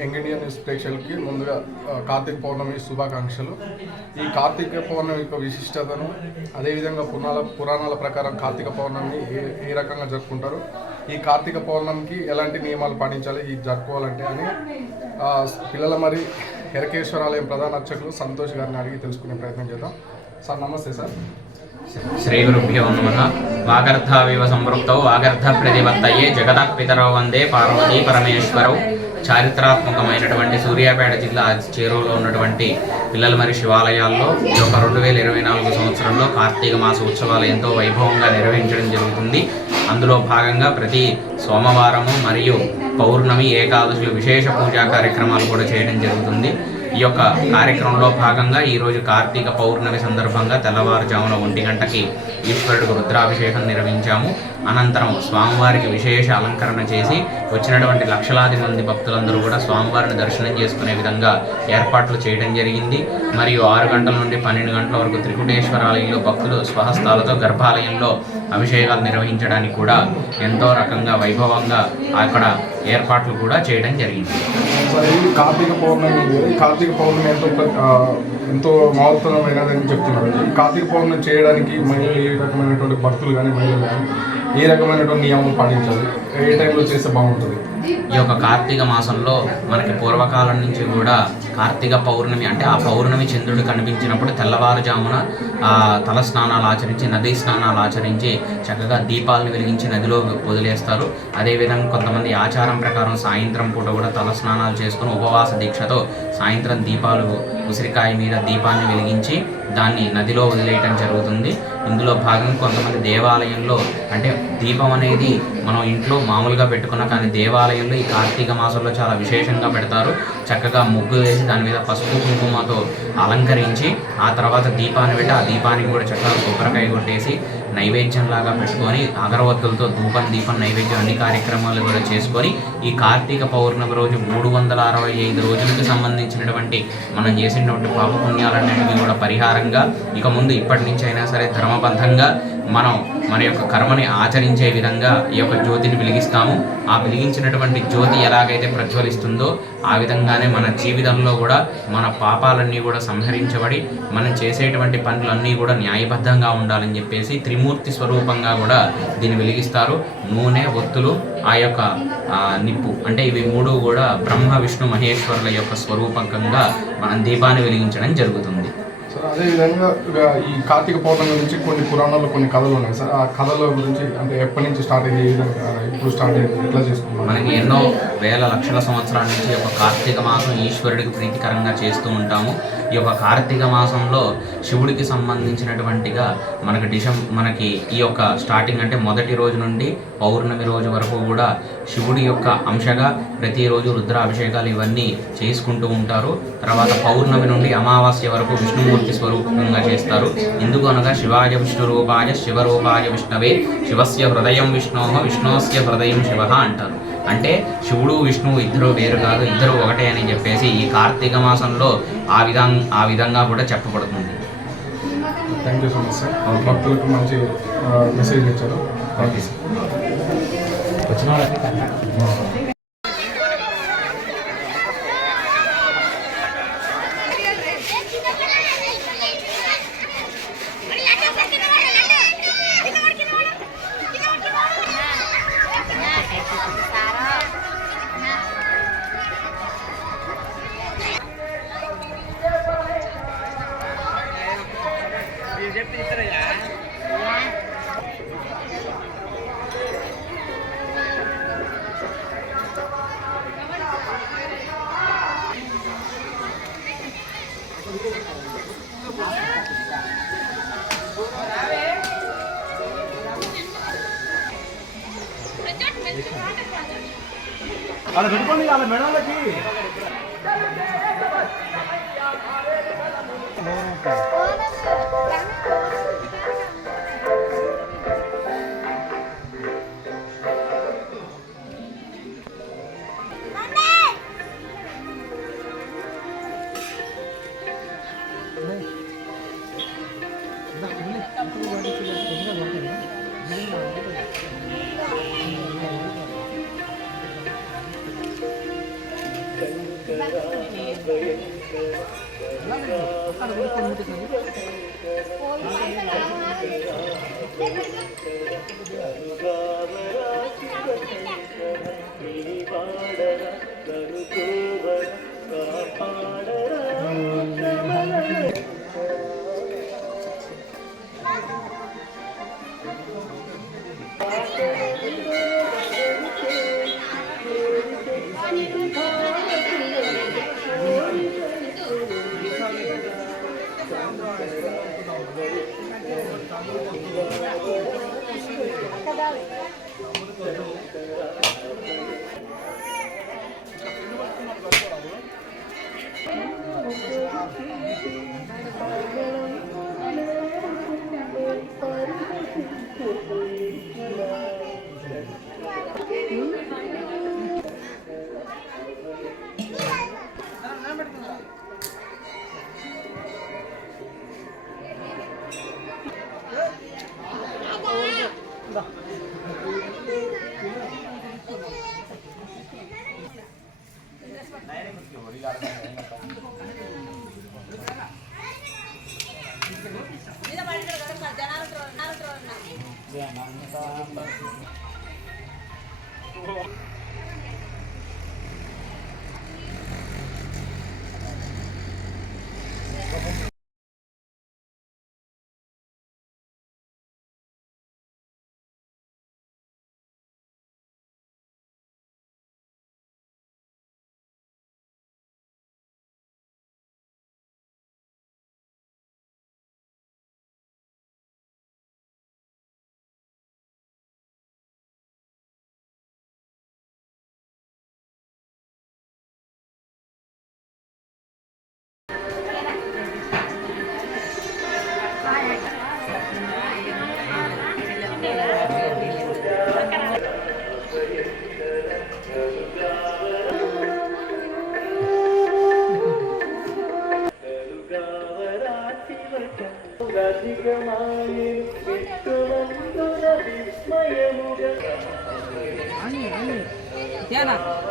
Young Indian news ప్రేక్షకులకి ముందుగా కార్తీక పౌర్ణమి శుభాకాంక్షలు. ఈ కార్తీక పౌర్ణమి యొక్క విశిష్టతను, అదేవిధంగా పురాణాల ప్రకారం కార్తీక పౌర్ణమిని ఏ రకంగా జరుపుకుంటారు, ఈ కార్తీక పౌర్ణమికి ఎలాంటి నియమాలు పాటించాలి ఈ జరుపుకోవాలంటే అని పిల్లల మరి ఎరకేశ్వరాలయం ప్రధాన అర్చకులు సంతోష్ గారిని అడిగి తెలుసుకునే ప్రయత్నం చేద్దాం. సార్ నమస్తే సార్. శ్రీ గురుభ్యో నమః. వాగర్ధావివ సంవృక్తౌ వాగర్ధ ప్రతిపత్తయే జగతః పితరౌ వందే పార్వతీ పరమేశ్వరౌ. చారిత్రాత్మకమైనటువంటి సూర్యాపేట జిల్లా చేరువలో ఉన్నటువంటి పిల్లల మరి శివాలయాల్లో ఈ యొక్క 2024 సంవత్సరంలో కార్తీక మాస ఉత్సవాలు ఎంతో వైభవంగా నిర్వహించడం జరుగుతుంది. అందులో భాగంగా ప్రతి సోమవారము మరియు పౌర్ణమి, ఏకాదశులు విశేష పూజా కార్యక్రమాలు కూడా చేయడం జరుగుతుంది. ఈ యొక్క కార్యక్రమంలో భాగంగా ఈరోజు కార్తీక పౌర్ణమి సందర్భంగా తెల్లవారుజామున 1 గంటకి ఈశ్వరుడికి రుద్రాభిషేకం నిర్వహించాము. అనంతరం స్వామివారికి విశేష అలంకరణ చేసి వచ్చినటువంటి లక్షలాది మంది భక్తులందరూ కూడా స్వామివారిని దర్శనం చేసుకునే విధంగా ఏర్పాట్లు చేయడం జరిగింది. మరియు 6 గంటల నుండి 12 గంటల వరకు త్రికుటేశ్వర ఆలయంలో భక్తులు స్వహస్తాలతో గర్భాలయంలో అభిషేకాలు నిర్వహించడానికి కూడా ఎంతో రకంగా వైభవంగా అక్కడ ఏర్పాట్లు కూడా చేయడం జరిగింది. కార్తీక పౌర్ణమి ఎంతో మహత్తరమైనదని చెప్తున్నారు. కార్తీక పౌర్ణమి చేయడానికి మహిళలు ఏ రకమైనటువంటి భక్తులు కానీ మహిళలు కానీ ఏ రకమైనటువంటి నియమం పాటించాలి, ఏ టైంలో చేస్తే బాగుంటుంది? ఈ యొక్క కార్తీక మాసంలో మనకి పూర్వకాలం నుంచి కూడా కార్తీక పౌర్ణమి అంటే ఆ పౌర్ణమి చంద్రుడు కనిపించినప్పుడు తెల్లవారుజామున తల స్నానాలు ఆచరించి, నదీ స్నానాలు ఆచరించి చక్కగా దీపాలను వెలిగించి నదిలో వదిలేస్తారు. అదేవిధంగా కొంతమంది ఆచారం ప్రకారం సాయంత్రం పూట కూడా తల స్నానాలు చేసుకుని ఉపవాస దీక్షతో సాయంత్రం దీపాలు ఉసిరికాయ మీద దీపాన్ని వెలిగించి దాన్ని నదిలో వదిలేయటం జరుగుతుంది. ఇందులో భాగంగా కొంతమంది దేవాలయంలో అంటే దీపం అనేది మనం ఇంట్లో మామూలుగా పెట్టుకున్నా కానీ దేవాలయంలో ఈ కార్తీక మాసంలో చాలా విశేషంగా పెడతారు. చక్కగా ముగ్గు వేసి దాని మీద పసుపు కుంకుమతో అలంకరించి ఆ తర్వాత దీపాన్ని పెట్టి ఆ దీపానికి కూడా చక్కగా కొబ్బరికాయ కొట్టేసి నైవేద్యంలాగా పెట్టుకొని అగరవత్తులతో దీపం నైవేద్యం అన్ని కార్యక్రమాలు కూడా చేసుకొని ఈ కార్తీక పౌర్ణమి రోజు 365 రోజులకు సంబంధించినటువంటి మనం చేసినటువంటి పాపపుణ్యాలన్నింటినీ కూడా పరిహారంగా ఇక ముందు ఇప్పటి నుంచి అయినా సరే ధర్మబద్ధంగా మనం మన యొక్క కర్మని ఆచరించే విధంగా ఈ యొక్క జ్యోతిని వెలిగిస్తాము. ఆ వెలిగించినటువంటి జ్యోతి ఎలాగైతే ప్రజ్వలిస్తుందో ఆ విధంగానే మన జీవితంలో కూడా మన పాపాలన్నీ కూడా సంహరించబడి మనం చేసేటువంటి పనులన్నీ కూడా న్యాయబద్ధంగా ఉండాలని చెప్పేసి త్రిమూర్తి స్వరూపంగా కూడా దీన్ని వెలిగిస్తారు. నూనె, ఒత్తులు, ఆ యొక్క నిప్పు అంటే ఇవి 3 కూడా బ్రహ్మ, విష్ణు, మహేశ్వరుల యొక్క స్వరూపకంగా మనం దీపాన్ని వెలిగించడం జరుగుతుంది. సార్ అదేవిధంగా ఈ కార్తీక పౌర్ణమి గురించి కొన్ని పురాణాల్లో కొన్ని కథలు ఉన్నాయి సార్. ఆ కథల గురించి అంటే ఎప్పటి నుంచి స్టార్ట్ అయ్యి ఇప్పుడు స్టార్ట్ అయ్యింది, ఎట్లా చేసుకున్నాం? మనకి ఎన్నో వేల లక్షల సంవత్సరాల నుంచి ఒక కార్తీక మాసం ఈశ్వరుడికి ప్రీతికరంగా చేస్తూ ఉంటాము. ఈ యొక్క కార్తీక మాసంలో శివుడికి సంబంధించినటువంటిగా మనకి ఈ యొక్క స్టార్టింగ్ అంటే మొదటి రోజు నుండి పౌర్ణమి రోజు వరకు కూడా శివుడి యొక్క అంశగా ప్రతిరోజు రుద్రాభిషేకాలు ఇవన్నీ చేసుకుంటూ ఉంటారు. తర్వాత పౌర్ణమి నుండి అమావాస్య వరకు విష్ణుమూర్తి స్వరూపంగా చేస్తారు. ఎందుకు అనగా శివాయ విష్ణు రూపాయ శివరూపాయ విష్ణవే శివస్య హృదయం విష్ణోహ విష్ణోస్య హృదయం శివ అంటారు. అంటే శివుడు విష్ణువు ఇద్దరు వేరు కాదు, ఇద్దరు ఒకటే అని చెప్పేసి ఈ కార్తీక మాసంలో ఆ విధంగా కూడా చెప్పబడుతుంది. Thank you so much sir. భక్తులకు మంచి మెసేజ్ ఇచ్చారు. Thank you sir. అలా పెట్టుకోండి అలా మెడలకి Tiana.